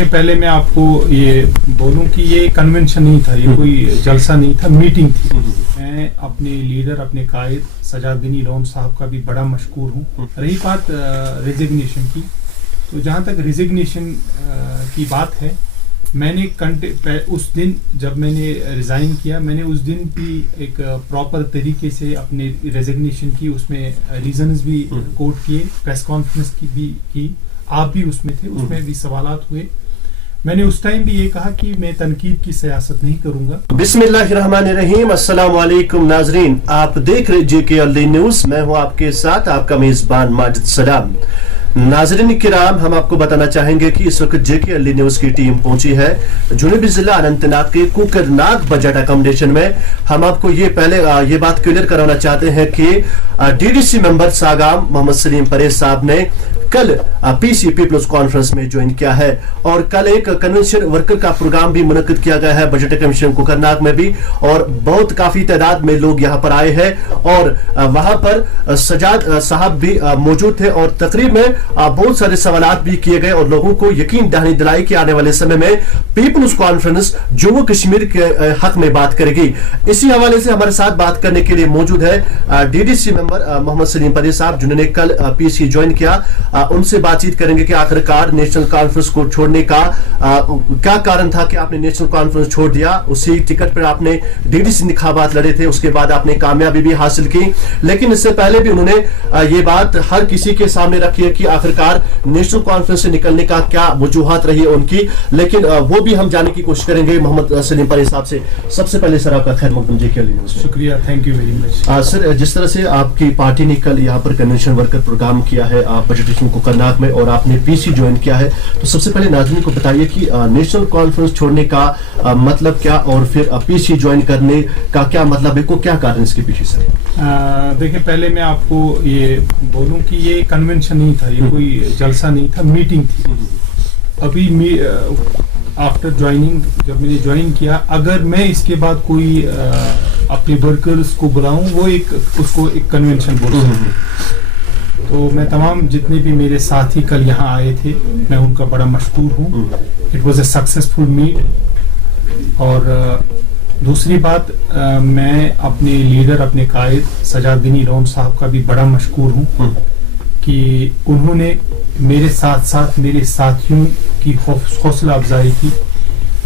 دیکھیں پہلے میں آپ کو یہ بولوں کہ یہ کنونشن نہیں تھا, یہ کوئی جلسہ نہیں تھا, میٹنگ تھی. میں اپنے لیڈر, اپنے قائد سجاد غنی لون صاحب کا بھی بڑا مشکور ہوں. رہی بات ریزگنیشن کی, تو جہاں تک ریزگنیشن کی بات ہے, میں نے اس دن جب میں نے ریزائن کیا, میں نے اس دن بھی ایک پراپر طریقے سے اپنے ریزگنیشن کی, اس میں ریزنز بھی کوٹ کیے, پریس کانفرنس کی بھی کی, آپ بھی اس میں تھے, اس میں بھی سوالات ہوئے. میں نے اس ٹائم بھی یہ کہا کہ میں تنقید کی سیاست نہیں کروں گا. بسم اللہ الرحمن الرحیم. السلام علیکم ناظرین, آپ دیکھ رہے JKLD نیوز, میں ہوں آپ کے ساتھ آپ کا میزبان ماجد سلام. ناظرین کرام, ہم آپ کو بتانا چاہیں گے کہ اس وقت JKLD نیوز کی ٹیم پہنچی ہے جنوبی ضلع اننت ناگ کے کوکر ناگ بجٹ اکاموڈیشن میں. ہم آپ کو یہ بات کلیئر کرانا چاہتے ہیں کہ DDC ممبر ساگام محمد سلیم پریز صاحب نے کل PC پیپلز کانفرنس میں جوائن کیا ہے, اور کل ایک کنونشن ورکر کا پروگرام بھی منعقد کیا گیا ہے بجٹ کمیشن کوکر ناگ میں بھی, اور بہت کافی تعداد میں لوگ یہاں پر آئے ہیں, اور وہاں پر سجاد صاحب بھی موجود تھے, اور تقریب میں بہت سارے سوالات بھی کیے گئے, اور لوگوں کو یقین دہانی دلائی کہ آنے والے سمے میں پیپلز کانفرنس جموں کشمیر کے حق میں بات کرے گی. اسی حوالے سے ہمارے ساتھ بات کرنے کے لیے موجود ہے DDC ممبر محمد سلیم پریز صاحب, جنہوں نے کل PC جوائن کیا. ان سے بات چیت کریں گے کہ آخرکار نیشنل کانفرنس کو چھوڑنے کا کیا کارن تھا کہ آپ نے نیشنل کانفرنس چھوڑ دیا. اسی ٹکٹ پر آپ نے DDC انتخابات لڑے تھے, اس کے بعد آپ نے کامیابی بھی حاصل کی, لیکن اس سے پہلے بھی انہوں نے یہ بات ہر کسی کے سامنے رکھی ہے کہ آخرکار نیشنل کانفرنس سے نکلنے کا کیا وجوہات رہی ہے ان کی, لیکن وہ بھی ہم جاننے کی کوشش کریں گے محمد سلیم پریز صاحب سے. سب سے پہلے سر آپ کا خیر مقدم JKLD نیوز. شکریہ, تھینک یو ویری مچ. سر, جس طرح سے آپ کی پارٹی نے کل یہاں پر کنونشن ورکر پروگرام کیا ہے بجٹ کوکر ناگ میں, اور آپ نے PC جوائن کیا ہے, تو سب سے پہلے ناظرین کو بتائیے کہ نیشنل کانفرنس چھوڑنے کا مطلب کیا, اور پھر PC جوائن کرنے کا کیا مطلب ہے, کو کیا کارن اس کے پیچھے سے؟ دیکھیں پہلے میں آپ کو یہ بولوں کہ یہ کنونشن نہیں تھا, یہ کوئی جلسہ نہیں تھا, میٹنگ تھی. ابھی آفٹر جوائننگ جب میں نے جوائن کیا, اگر میں اس کے بعد کوئی اپنے ورکرز کو بلاؤں, وہ اس کو ایک کنونشن بول سکتے ہیں. تو میں تمام جتنے بھی میرے ساتھی کل یہاں آئے تھے, میں ان کا بڑا مشکور ہوں. It was a successful meet. اور دوسری بات, میں اپنے لیڈر, اپنے قائد سجاد غنی لون صاحب کا بھی بڑا مشکور ہوں کہ انہوں نے میرے ساتھ ساتھ میرے ساتھیوں کی حوصلہ افزائی کی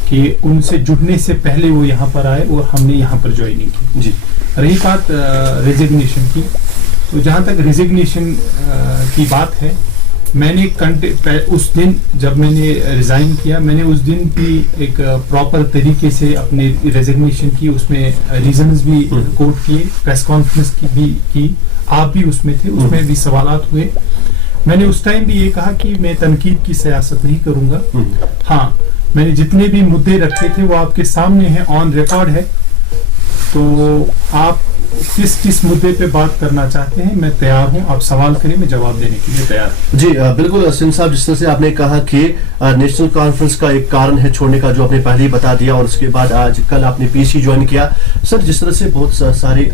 کہ ان سے جڑنے سے پہلے وہ یہاں پر آئے اور ہم نے یہاں پر جوائننگ کی. رہی بات ریزگنیشن کی, تو جہاں تک ریزگنیشن کی بات ہے, میں نے اس دن جب میں نے ریزائن کیا, میں نے اس دن بھی ایک پراپر طریقے سے اپنے ریزگنیشن کی, اس میں ریزنز بھی کوٹ کیے, پریس کانفرنس بھی کی, آپ بھی اس میں تھے, اس میں بھی سوالات ہوئے. میں نے اس ٹائم بھی یہ کہا کہ میں تنقید کی سیاست نہیں کروں گا. ہاں, میں نے جتنے بھی مدعے رکھے تھے وہ آپ کے سامنے ہیں, آن ریکارڈ ہے. تو آپ کس مدعے پہ بات کرنا چاہتے ہیں, میں تیار ہوں, آپ سوال کریں, میں جواب دینے کے لیے تیار ہوں. جی بالکل سلیم صاحب, جس طرح سے آپ نے کہا کہ نیشنل کانفرنس کا ایک کارن ہے چھوڑنے کا, جو آپ نے پہلے ہی بتا دیا, اور اس کے بعد آج کل آپ نے PC جوائن کیا. سر, جس طرح سے بہت سارے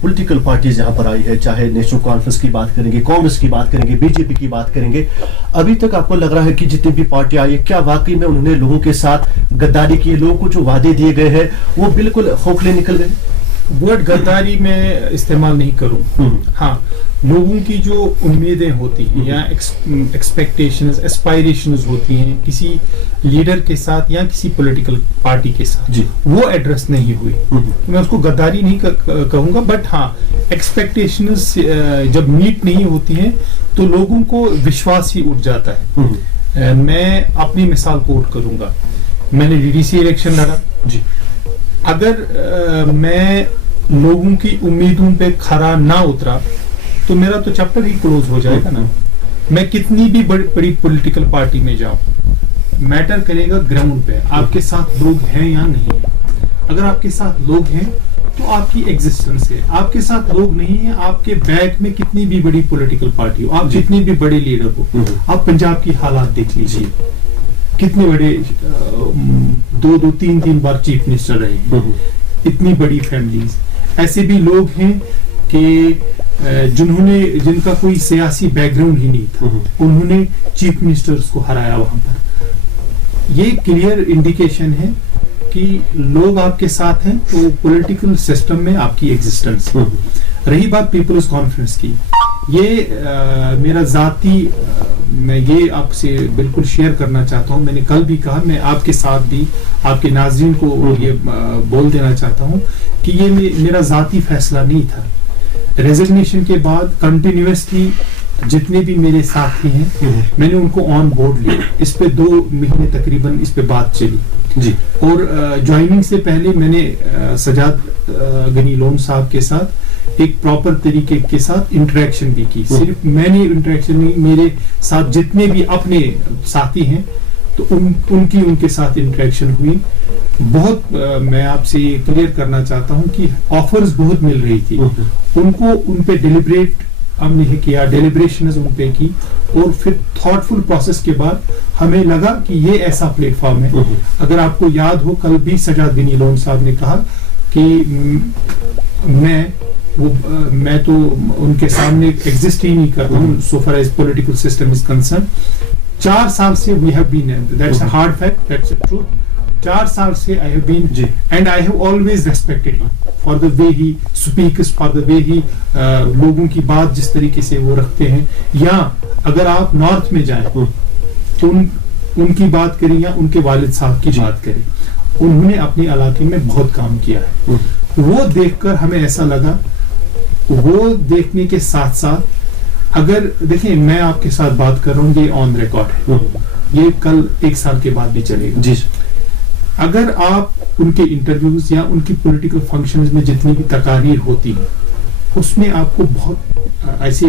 پولیٹیکل پارٹیز یہاں پر آئی ہے, چاہے نیشنل کانفرنس کی بات کریں گے, کانگریس کی بات کریں گے, BJP کی بات کریں گے, ابھی تک آپ کو لگ رہا ہے کہ جتنی بھی پارٹی آئی ہے, کیا واقعی میں انہوں نے لوگوں کے ساتھ غداری کی, لوگوں کو جو وعدے دیے گئے ہیں وہ بالکل کھوکھلے نکل گئے؟ ورڈ غداری میں استعمال نہیں کروں. ہاں, لوگوں کی جو امیدیں ہوتی ہیں یا ایکسپیکٹیشنز, اسپائریشنز ہوتی ہیں کسی لیڈر کے ساتھ یا کسی پولیٹیکل پارٹی کے ساتھ, وہ ایڈریس نہیں ہوئی. میں اس کو غداری نہیں کہوں گا, بٹ ہاں, ایکسپیکٹیشنز جب میٹ نہیں ہوتی ہیں تو لوگوں کو وشواس ہی اٹھ جاتا ہے. میں اپنی مثال کوٹ کروں گا. میں نے DDC الیکشن لڑا. اگر میں لوگوں کی امیدوں پہ کھرا نہ اترا تو میرا تو چیپٹر ہی کلوز ہو جائے گا نا. میں کتنی بھی بڑی پولیٹیکل پارٹی میں جاؤں, میٹر کرے گا گراؤنڈ پہ آپ کے ساتھ لوگ ہیں یا نہیں. اگر آپ کے ساتھ لوگ ہیں تو آپ کی ایگزسٹنس ہے, آپ کے ساتھ لوگ نہیں ہیں, آپ کے بیک میں کتنی بھی بڑی پولیٹیکل پارٹی ہو, آپ جتنے بھی بڑے لیڈر ہو. آپ پنجاب کی حالات دیکھ لیجیے, کتنے بڑے 2-3 بار چیف منسٹر رہے ہیں, اتنی بڑی فیملیز. ایسے بھی لوگ ہیں کہ جن کا کوئی سیاسی بیک گراؤنڈ ہی نہیں تھا, انہوں نے چیف منسٹرز کو ہرایا وہاں پر. یہ کلیئر انڈیکیشن ہے کہ لوگ آپ کے ساتھ ہیں تو پولیٹیکل سسٹم میں آپ کی ایگزسٹنس ہے. رہی بات پیپلز کانفرنس کی, یہ میرا ذاتی میں یہ آپ سے بالکل شیئر کرنا چاہتا ہوں. میں نے کل بھی کہا, میں آپ کے ساتھ بھی آپ کے ناظرین کو یہ بول دینا چاہتا ہوں کہ یہ میرا ذاتی فیصلہ نہیں تھا. ریزگنیشن کے بعد کنٹینیوسلی جتنے بھی میرے ساتھی ہیں میں نے ان کو آن بورڈ لیا. اس پہ 2 مہینے تقریباً اس پہ بات چلی جی. اور جوائننگ سے پہلے میں نے سجاد غنی لون صاحب کے ساتھ ایک پراپر طریقے کے ساتھ انٹریکشن بھی کی. صرف میں نے انٹریکشن نہیں, میرے ساتھ جتنے بھی اپنے ساتھی ہیں تو ان کے ساتھ انٹریکشن ہوئی. بہت میں آپ سے یہ کلیئر کرنا چاہتا ہوں کہ آفرز بہت مل رہی تھی. ان پہ ڈیلیبریٹ ہم نے کیا, ڈیلیبریشنز ان پہ کی, اور پھر تھاٹ فل پروسیس کے بعد ہمیں لگا کہ یہ ایسا پلیٹ فارم ہے. اگر آپ کو یاد ہو, کل بھی سجاد غنی لون صاحب نے کہا کہ میں تو ان کے سامنے ایگزسٹ ہی نہیں کرتا ہوں so far as political system is concerned. 4 سال سے we have been, that's a hard fact, that's a truth. 4 سال سے I have been and I have always respected him for the way he speaks, for the way he لوگوں کی بات جس طریقے سے وہ رکھتے ہیں. یا اگر آپ نارتھ میں جائیں تو ان کی بات کریں یا ان کے والد صاحب کی بات کریں, انہوں نے اپنے علاقے میں بہت کام کیا ہے. وہ دیکھ کر ہمیں ایسا لگا, وہ دیکھنے کے ساتھ ساتھ اگر دیکھیں میں آپ کے ساتھ بات کر رہا ہوں, یہ آن ریکارڈ ہے, یہ کل 1 سال کے بعد بھی چلے گا. اگر آپ ان کے انٹرویوز یا ان کی پولیٹیکل فنکشنز میں جتنی بھی تقاریر ہوتی ہیں اس میں آپ کو بہت ایسے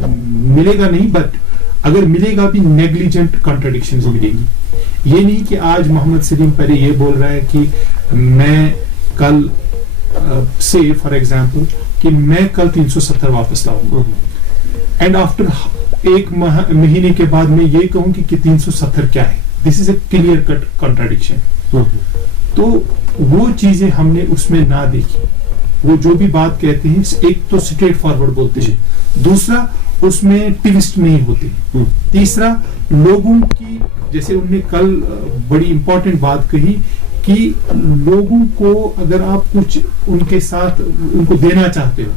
ملے گا نہیں, بٹ اگر ملے گا بھی نیگلیجنٹ کنٹراڈکشنز ملے گی. یہ نہیں کہ آج محمد سلیم پرے یہ بول رہا ہے کہ میں کل سے فار ایگزامپل کہ میں کل 370 واپس لاؤں گا, اینڈ آفٹر 1 مہینے کے بعد میں یہ کہوں کہ 370 کیا ہے. دس از اے کلیئر کٹ کنٹراڈکشن. تو وہ چیزیں ہم نے اس میں نہ دیکھی. وہ جو بھی بات کہتے ہیں ایک تو اسٹریٹ فارورڈ بولتے ہیں, دوسرا اس میں ٹویسٹ نہیں ہوتے, تیسرا لوگوں کی, جیسے انہوں نے کل بڑی امپورٹنٹ بات کہی کہ لوگوں کو اگر آپ کچھ ان کے ساتھ ان کو دینا چاہتے ہو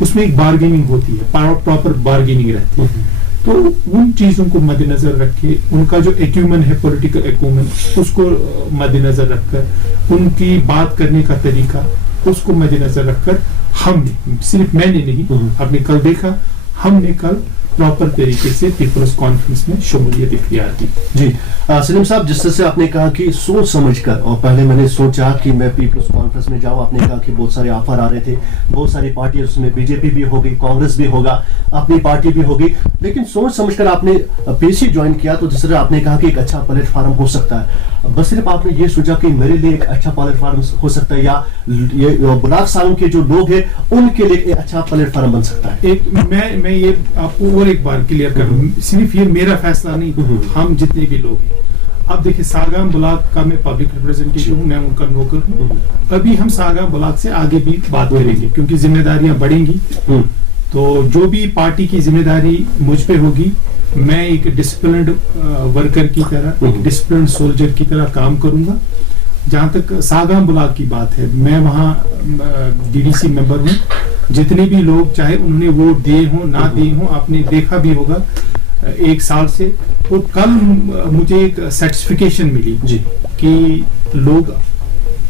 اس میں ایک بارگیننگ ہوتی ہے, پراپر بارگیننگ رہتی ہے. تو ان چیزوں کو مد نظر رکھ کے, ان کا جو ایکیومن ہے پولیٹیکل ایکیومن اس کو مد نظر رکھ کر, ان کی بات کرنے کا طریقہ اس کو مد نظر رکھ کر ہم نے, صرف میں نے نہیں, آپ نے کل دیکھا, ہم نے کل پراپر طریقے سے پیپلز کانفرنس میں شمولیت اختیار کی. جی سلیم صاحب, جس طرح سے آپ نے کہا کہ سوچ سمجھ کر, اور پہلے میں نے سوچا کہ میں پیپلز کانفرنس میں جاؤں, آپ نے کہا کہ بہت سارے آفر آ رہے تھے, بہت ساری پارٹی, اس میں بی جے پی بھی ہوگی, کانگریس بھی ہوگا, اپنی پارٹی بھی ہوگی, لیکن سوچ سمجھ کر آپ نے پی سی جوائن کیا. تو جس طرح آپ نے کہا کہ ایک اچھا پلیٹ فارم ہو سکتا ہے, بس صرف آپ نے یہ سوچا کہ میرے لیے ایک اچھا پلیٹ فارم ہو سکتا ہے, یا یہ بلاک سالوں کے جو لوگ ہیں ان کے لیے ایک اچھا پلیٹ فارم بن سکتا ہے. میں یہ آپ کو اور ایک بار کلیئر کروں, صرف یہ میرا فیصلہ نہیں, ہم جتنے بھی لوگ ہیں. اب دیکھیں ساگام بلاک کا میں پبلک ریپریزنٹیٹیو ہوں, میں ان کا نوکر ہوں. ابھی ہم ساگام بلاک سے آگے بھی بات کریں گے کیونکہ ذمہ داریاں بڑھیں گی. تو جو بھی پارٹی کی ذمہ داری مجھ پہ ہوگی, میں ایک ڈسپلنڈ ورکر کی طرح, ایک ڈسپلنڈ سولجر کی طرح کام کروں گا. جہاں تک ساگام بلاک کی بات ہے, میں وہاں ڈی ڈی سی ممبر ہوں. جتنے بھی لوگ چاہے انہوں نے ووٹ دیے ہوں نہ دیے ہوں, آپ نے دیکھا بھی ہوگا 1 سال سے. اور کل مجھے ایک سیٹسفیکیشن ملی کہ لوگ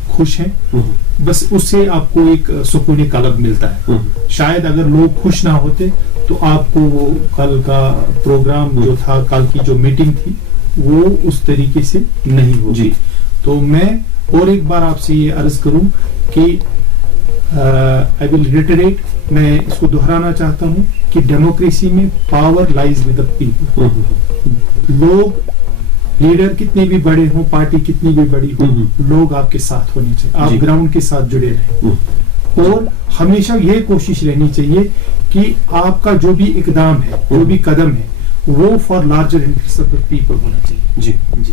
خوش ہیں, بس اس سے آپ کو ایک سکون قلب ملتا ہے. شاید اگر لوگ خوش نہ ہوتے تو آپ کو وہ کل کا پروگرام جو تھا, کل کی جو میٹنگ تھی وہ اس طریقے سے نہیں ہوگی. تو میں اور ایک بار آپ سے یہ عرض کروں کہ I will reiterate, میں اس کو دہرانا چاہتا ہوں کہ ڈیموکریسی میں power lies with the people. لوگ, لیڈر کتنے بھی بڑے ہوں, پارٹی کتنی بھی بڑی ہو, لوگ آپ کے ساتھ ہونے چاہیے, آپ گراؤنڈ کے ساتھ جڑے رہیں. اور ہمیشہ یہ کوشش رہنی چاہیے کہ آپ کا جو بھی اقدام ہے, جو بھی قدم ہے, وہ for larger interest of the people ہونا چاہیے. جی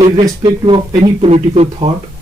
irrespective of any political thought,